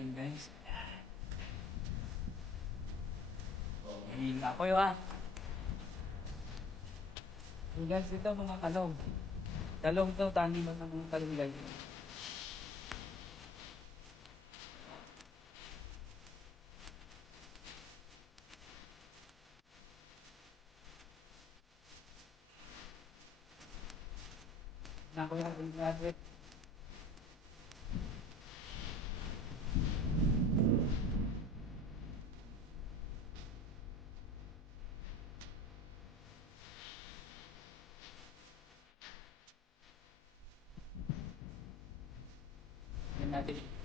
natin guys. Hihila ko yun ha. Yung guys, ito mga kalong. Talong to, tani mo ng talong guys. Nako yung graduate. Yan natin.